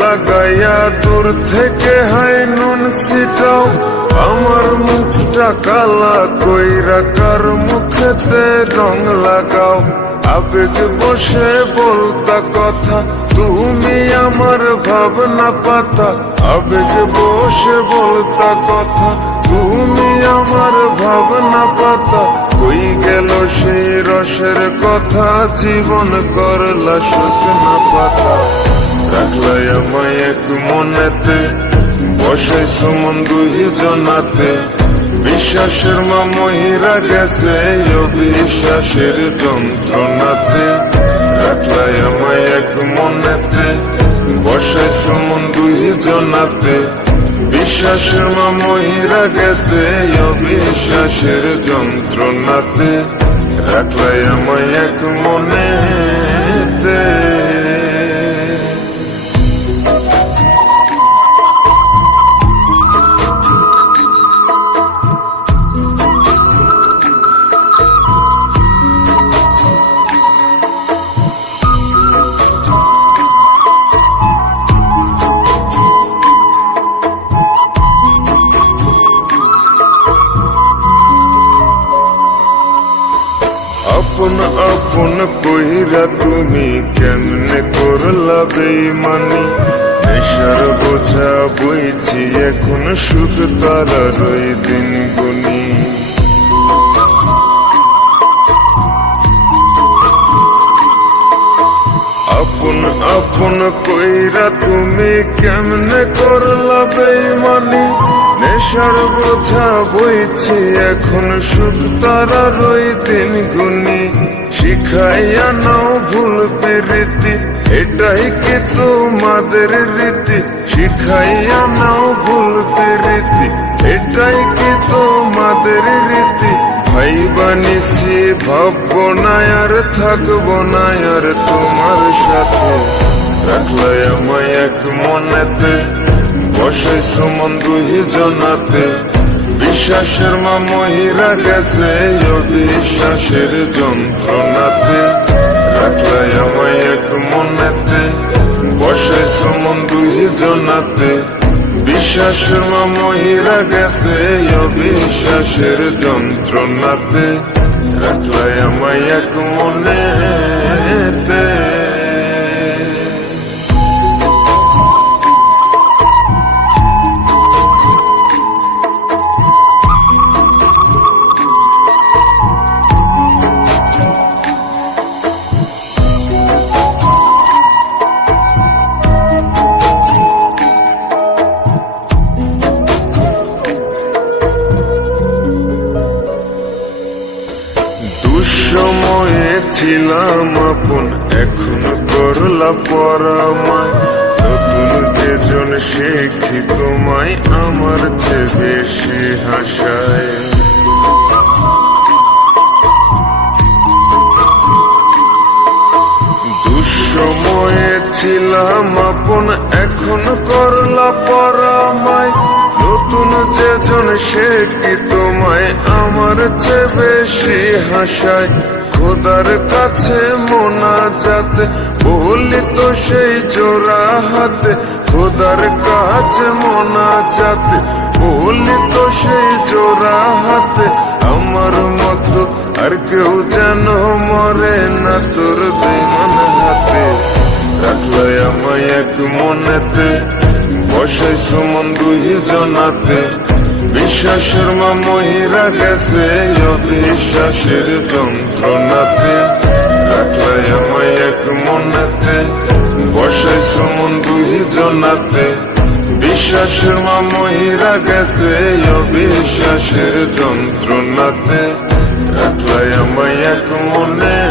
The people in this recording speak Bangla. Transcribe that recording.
লাগাইয়া দূর থেকে হাই নুন ছিটাও, আমার মুখটা কালা কইরা কার মুখেতে রং লাগাও। আবেগ বসে বলতা কথা, তুমি আমার ভাবনা পাতা। আবেগ বসে বলতা কথা, তুমি আমার ভাবনা পাতা। কই গেল সেই রসের কথা, জীবন করলা শুকনা পাতা। রাখলাই আমায় এক মনেতে, বসাইছো মন দুই জনাতে। বিশ্বাসের মা মহিরা গেছে অবিশ্বাসের যন্ত্রণাতে। রাখলাই আমায় এক মনেতে, বসাইছো মন দুই জনাতে। বিশ্বাসের মা মহিরা গেছে অবিশ্বাসের যন্ত্রণাতে। রাখলাই আমায় এক মনেতে। আপন আপন কইরা তুমি কেমনে করলা বেইমানি। নেশার বোঝা বইছি এখন সুখ তারার ওই দিন গুনি। আপন আপন কইরা তুমি কেমনে করলা বেইমানি। নেশার বোঝা বইছি এখন সুখ তারার ওই দিন গুনি। শিখাইয়া নাও ভুল প্রীতি, এটাই কি তোমাদের রীতি। শিখাইয়া নাও ভুল প্রীতি, এটাই কি তোমাদের রীতি। ভাইবা নিছি ভাববো না আর থাকবো না আর তোমার সাথে। রাখলাই আমায় এক মনেতে, বসাইছো মন দুই জনাতে। বিশ্বাসের মা মহিরা গেছে অবিশ্বাসের যন্ত্রণাতে। রাখলাই আমায় এক মনেতে, বসাইছো মন দুই জনাতে। বিশ্বাসের মা মহিরা গেছে অবিশ্বাসের যন্ত্রণাতে। রাখলাই আমায় এক মনেতে। দুঃসময়ে ছিলাম আপন, এখন করলা পরামায়। নতুন যেজন শেখি তোমায়, আমার চেয়ে বেশি হাসায়। দুঃসময়ে ছিলাম আপন, এখন করলা পরামায়। নতুন যেজন শেখি তোমায়, আমার চেয়ে বেশি হাসায়। খোদার কাছে মোনাজাতে বলি তো সেই জোড়া হাতে। খোদার কাছে মোনাজাতে বলি তো সেই জোড়া হাতে। আমার মতো আর কেউ যেন মরে না তোর বেইমান হাতে। রাখলাই আমায় এক মনেতে, বসাইছো মন দুই জনাতে। বিশ্বাসের মা মহিরা গেছে অবিশ্বাসের যন্ত্রণাতে। রাখলাই আমায় এক মনেতে, বসাইছো মন দুই জনাতে। বিশ্বাসের মা মহিরা গেছে অবিশ্বাসের যন্ত্রণাতে। রাখলাই আমায় এক মনে।